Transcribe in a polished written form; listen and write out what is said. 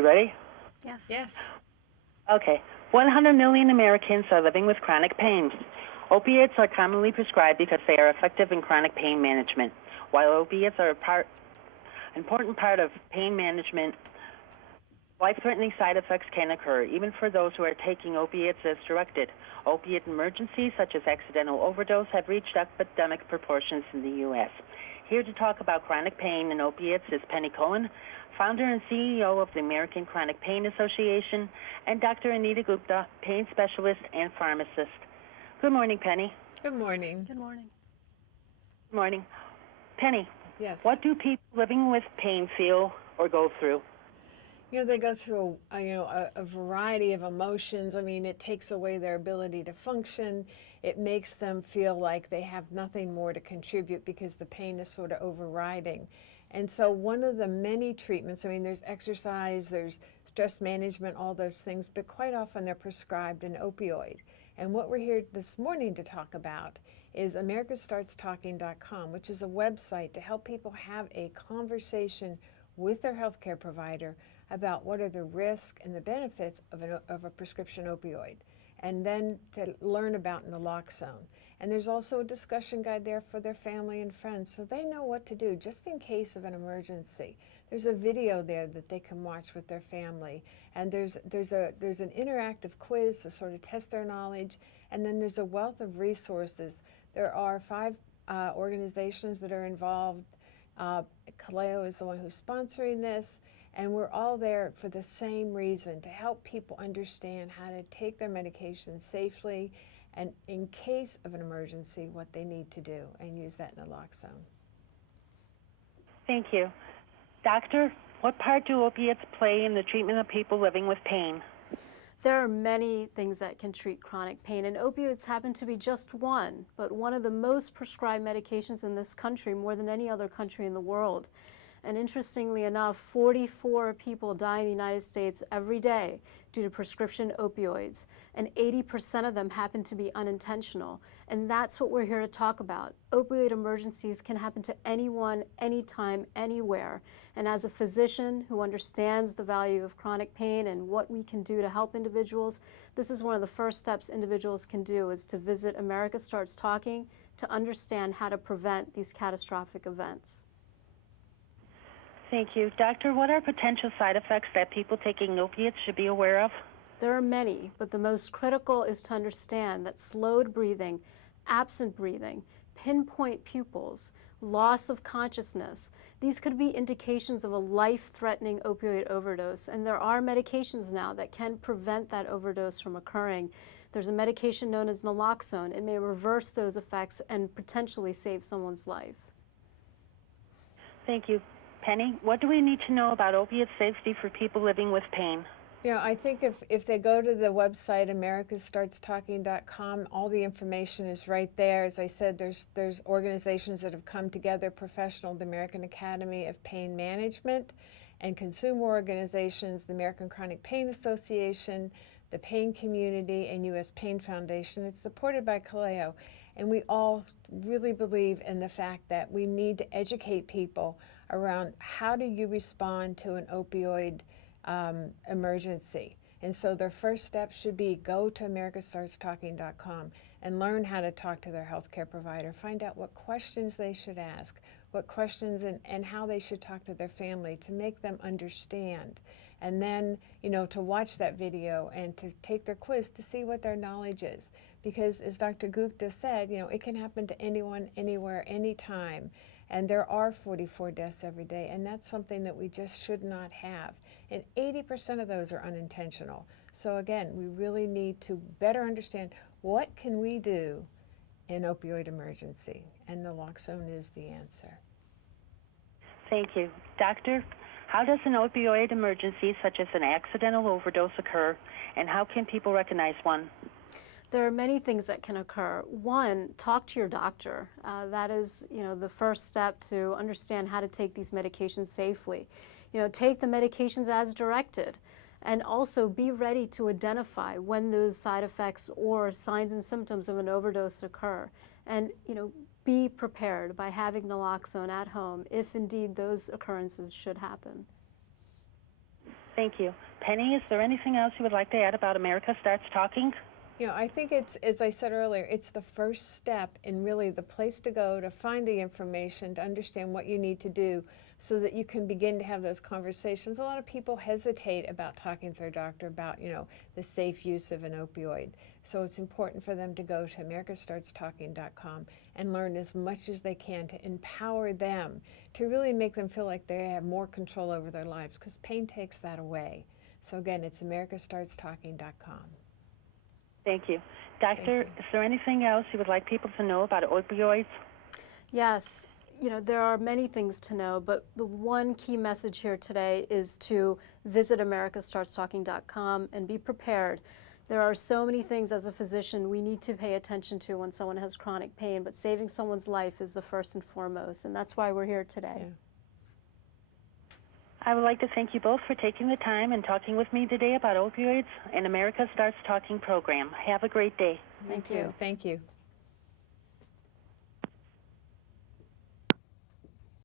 You ready? Yes. Yes. Okay. 100 million Americans are living with chronic pain. Opiates are commonly prescribed because they are effective in chronic pain management. While opiates are an important part of pain management, life-threatening side effects can occur, even for those who are taking opiates as directed. Opiate emergencies, such as accidental overdose, have reached epidemic proportions in the U.S. Here to talk about chronic pain and opiates is Penny Cowan, founder and CEO of the American Chronic Pain Association, and Dr. Anita Gupta, pain specialist and pharmacist. Good morning, Penny. Good morning. Good morning. Good morning. Penny, Yes. what do people living with pain feel or go through? They go through a variety of emotions. I mean, it takes away their ability to function. It makes them feel like they have nothing more to contribute because the pain is sort of overriding. And so one of the many treatments, there's exercise, there's stress management, all those things, but quite often they're prescribed an opioid. And what we're here this morning to talk about is StartsTalking.com, which is a website to help people have a conversation with their healthcare provider about what are the risks and the benefits of a prescription opioid, and then to learn about naloxone. And there's also a discussion guide there for their family and friends so they know what to do just in case of an emergency. There's a video there that they can watch with their family, and there's an interactive quiz to sort of test their knowledge, and then there's a wealth of resources. There are 5 organizations that are involved. Kaleo is the one who's sponsoring this, and we're all there for the same reason, to help people understand how to take their medications safely, and in case of an emergency, what they need to do, and use that naloxone. Thank you. Doctor, what part do opiates play in the treatment of people living with pain? There are many things that can treat chronic pain, and opioids happen to be just one, but one of the most prescribed medications in this country, more than any other country in the world. And interestingly enough, 44 people die in the United States every day due to prescription opioids, and 80% of them happen to be unintentional. And that's what we're here to talk about. Opioid emergencies can happen to anyone, anytime, anywhere. And as a physician who understands the value of chronic pain and what we can do to help individuals, this is one of the first steps individuals can do, is to visit America Starts Talking to understand how to prevent these catastrophic events. Thank you. Doctor, what are potential side effects that people taking opiates should be aware of? There are many, but the most critical is to understand that slowed breathing, absent breathing, pinpoint pupils, loss of consciousness, these could be indications of a life-threatening opioid overdose, and there are medications now that can prevent that overdose from occurring. There's a medication known as naloxone. It may reverse those effects and potentially save someone's life. Thank you. Penny, what do we need to know about opiate safety for people living with pain? I think if they go to the website, StartsTalking.com, all the information is right there. As I said, there's organizations that have come together, professional, the American Academy of Pain Management, and consumer organizations, the American Chronic Pain Association, the Pain Community, and U.S. Pain Foundation. It's supported by Kaleo. And we all really believe in the fact that we need to educate people around how do you respond to an opioid emergency. And so their first step should be go to StartsTalking.com and learn how to talk to their healthcare provider, find out what questions they should ask, what questions and how they should talk to their family to make them understand. And then, to watch that video and to take their quiz to see what their knowledge is. Because as Dr. Gupta said, it can happen to anyone, anywhere, anytime. And there are 44 deaths every day, and that's something that we just should not have. And 80% of those are unintentional. So again, we really need to better understand what can we do in opioid emergency, and naloxone is the answer. Thank you. Doctor, how does an opioid emergency such as an accidental overdose occur, and how can people recognize one? There are many things that can occur. One, talk to your doctor. That is, the first step to understand how to take these medications safely. Take the medications as directed, and also be ready to identify when those side effects or signs and symptoms of an overdose occur. And, be prepared by having naloxone at home if indeed those occurrences should happen. Thank you. Penny, is there anything else you would like to add about America Starts Talking? You know, I think it's, as I said earlier, it's the first step and really the place to go to find the information, to understand what you need to do so that you can begin to have those conversations. A lot of people hesitate about talking to their doctor about, you know, the safe use of an opioid. So it's important for them to go to americastartstalking.com and learn as much as they can to empower them, to really make them feel like they have more control over their lives, because pain takes that away. So again, it's americastartstalking.com. Thank you. Doctor, is there anything else you would like people to know about opioids? Yes, you know, there are many things to know, but the one key message here today is to visit americastartstalking.com and be prepared. There are so many things as a physician we need to pay attention to when someone has chronic pain, but saving someone's life is the first and foremost, and that's why we're here today. Yeah. I would like to thank you both for taking the time and talking with me today about opioids and America Starts Talking program. Have a great day. Thank you. Thank you.